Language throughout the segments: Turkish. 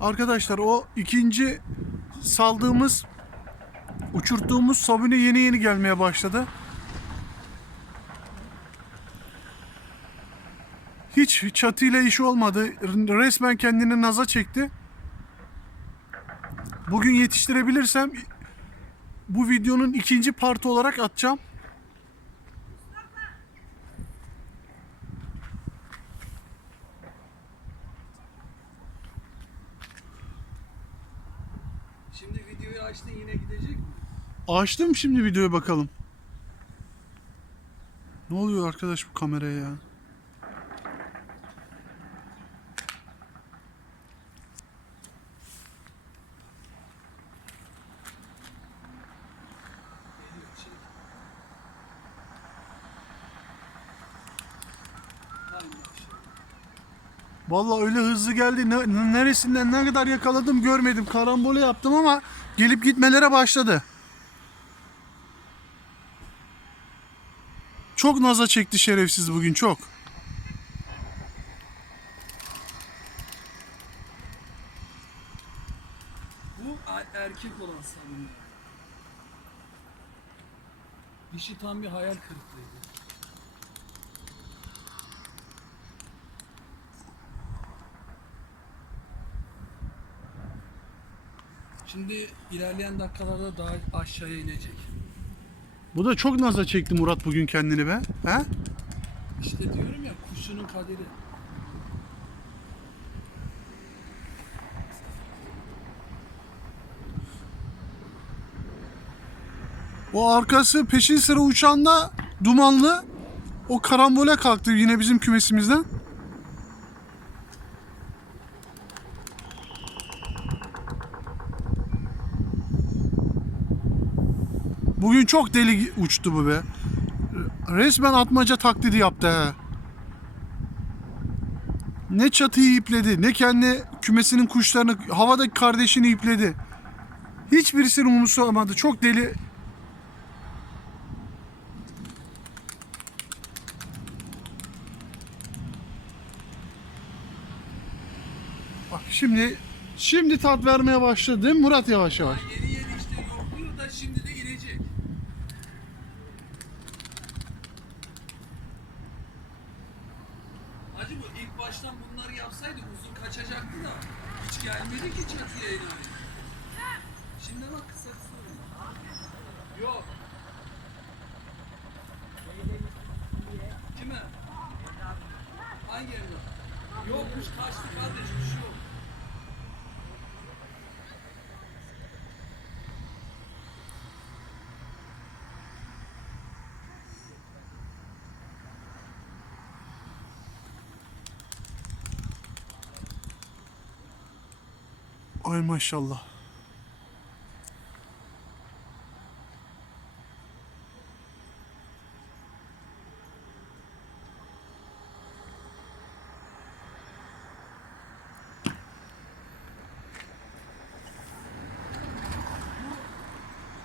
Arkadaşlar o ikinci saldığımız uçurttuğumuz sabune yeni yeni gelmeye başladı. Hiç çatıyla iş olmadı. Resmen kendini naza çekti. Bugün yetiştirebilirsem bu videonun ikinci partı olarak atacağım. Şimdi videoyu açtın yine gidecek mi? Açtım şimdi videoya bakalım. Ne oluyor arkadaş bu kameraya ya? Vallahi öyle hızlı geldi. Ne- neresinden ne kadar yakaladım görmedim. Karambole yaptım ama gelip gitmelere başladı. Çok naza çekti şerefsiz bugün çok. Bu a- erkek olan sabun. Dişi tam bir hayal kırıklığıydı. Şimdi ilerleyen dakikalarda daha aşağıya inecek. Bu da çok naza çekti Murat bugün kendini be. He? İşte diyorum ya kuşunun kaderi. O arkası peşin sıra uçanda dumanlı o karambole kalktı yine bizim kümesimizden. Bugün çok deli uçtu bu be. Resmen atmaca taklidi yaptı he. Ne çatıyı ipledi, ne kendi kümesinin kuşlarını, havadaki kardeşini ipledi. Hiçbirisini umursamadı. Çok deli Bak şimdi şimdi tat vermeye başladı Murat yavaş yavaş. Yeni yeni işte yokluyor da şimdi de inecek. Hacı bu baştan bunları yapsaydı uzun kaçacaktı da hiç gelmedi ki çatıya inanın. Şimdi bak kısa kısa. Yok. Kime? Hangi evlat? Yokmuş kaçtı kardeş bir şey yok. Ay maşallah.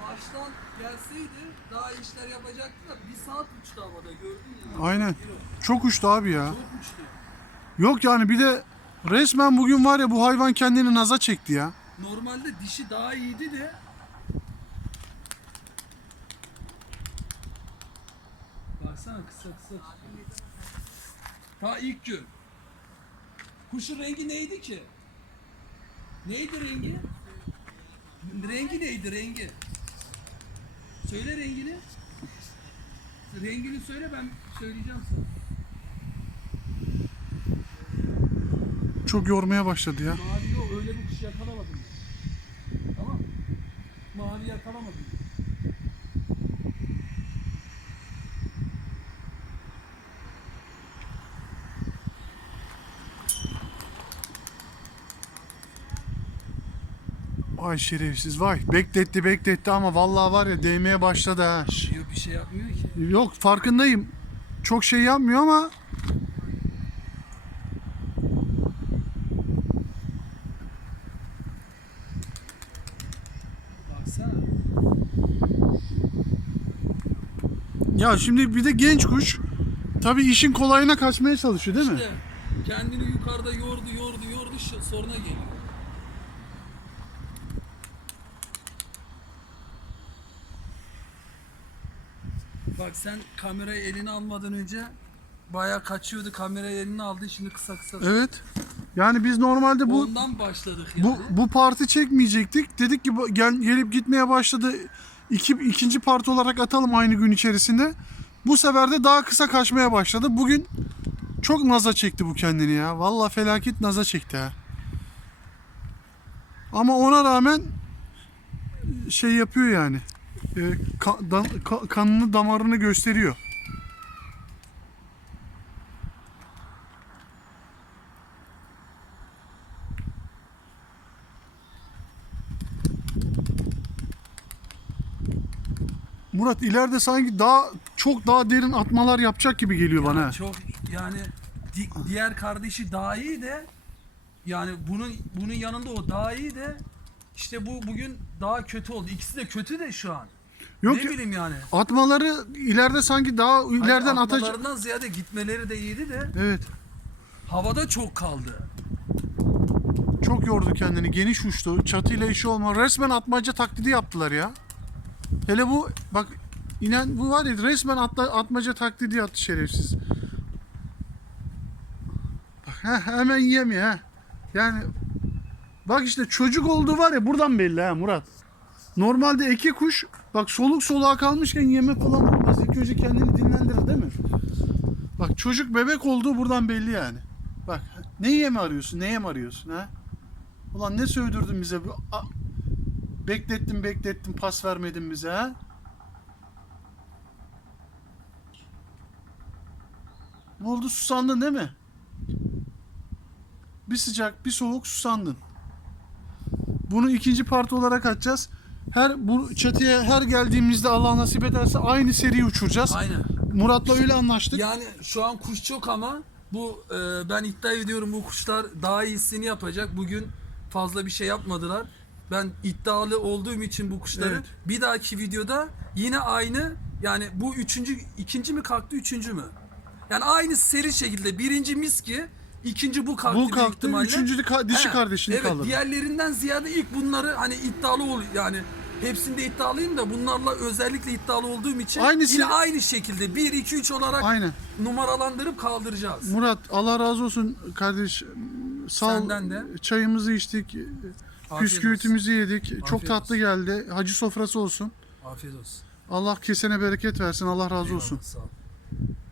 Baştan gelseydi daha işler yapacaktı da bir saat uçtu havada gördün ya. Aynen. Çok uçtu abi ya. Çok uçtu. Yok yani bir de resmen bugün var ya bu hayvan kendini naza çekti ya. Normalde dişi daha iyiydi de Baksana kısa kısa. Ta ilk gün. Kuşun rengi neydi ki? Neydi rengi? Rengi neydi rengi? Söyle rengini. Rengini söyle ben söyleyeceğim sana. Çok yormaya başladı ya. Mavi yok öyle bir kuş yakalamadım. Tamam. Mavi yakalamadım. Vay şerefsiz vay. Bekletti bekletti ama vallahi var ya değmeye başladı ha. Yok bir şey yapmıyor ki. Yok farkındayım. Çok şey yapmıyor ama Ya şimdi bir de genç kuş tabii işin kolayına kaçmaya çalışıyor değil mi? İşte kendini yukarıda yordu yordu yordu soruna geliyor. Bak sen kamerayı eline almadan önce bayağı kaçıyordu kamerayı eline aldı şimdi kısa kısa. Evet. Yani biz normalde bu Ondan başladık yani. bu bu parti çekmeyecektik. Dedik ki gel, gelip gitmeye başladı. İki, ikinci parti olarak atalım aynı gün içerisinde. Bu sefer de daha kısa kaçmaya başladı. Bugün çok naza çekti bu kendini ya. Vallahi felaket naza çekti ha. Ama ona rağmen şey yapıyor yani. E, ka- da- ka- kanını damarını gösteriyor. Murat ileride sanki daha çok daha derin atmalar yapacak gibi geliyor bana. ha. Çok yani di- diğer kardeşi daha iyi de yani bunun bunun yanında o daha iyi de işte bu bugün daha kötü oldu. İkisi de kötü de şu an. Yok ne ya, bileyim yani. atmaları ileride sanki daha ileriden Hani atacak. atmalarından ziyade gitmeleri de iyiydi de Evet. havada çok kaldı. Çok yordu kendini. Geniş uçtu. Çatıyla işi olma. Resmen atmaca taklidi yaptılar ya. Hele bu bak inen bu var ya resmen atla, atmaca taklidi yaptı şerefsiz. Bak heh, hemen yiyemiyor ha. Yani bak işte çocuk olduğu var ya buradan belli ha Murat. Normalde eki kuş bak soluk soluğa kalmışken yeme falan bulmaz. İlk önce kendini dinlendirir değil mi? Bak çocuk bebek olduğu buradan belli yani. Bak ne yeme arıyorsun? Ne yem arıyorsun ha? Ulan ne sövdürdün bize? bu- Beklettin beklettin pas vermedin bize ha? Ne oldu susandın değil mi? Bir sıcak bir soğuk susandın. Bunu ikinci parti olarak atacağız. Her bu çatıya her geldiğimizde Allah nasip ederse aynı seriyi uçuracağız. Aynen. Murat'la öyle anlaştık. Yani şu an kuş çok ama bu e, ben iddia ediyorum bu kuşlar daha iyisini yapacak. Bugün fazla bir şey yapmadılar. Ben iddialı olduğum için bu kuşları Evet. bir dahaki videoda yine aynı yani bu üçüncü ikinci mi kalktı üçüncü mü? Yani aynı seri şekilde birinci miski ikinci bu kalktı. Bu kalktı, üçüncü ka- dişi He, kardeşini evet, kaldırdı. diğerlerinden ziyade ilk bunları hani iddialı ol yani hepsinde iddialıyım da bunlarla özellikle iddialı olduğum için Aynı yine aynı şekilde 1 2 3 olarak Aynen. numaralandırıp kaldıracağız. Murat Allah razı olsun kardeş. Sağ. Senden de. Çayımızı içtik. Afiyet Bisküvitimizi yedik. Çok Afiyet tatlı geldi. Hacı sofrası olsun. Afiyet olsun. Allah kesene bereket versin. Allah razı olsun. Eyvallah, Sağ ol.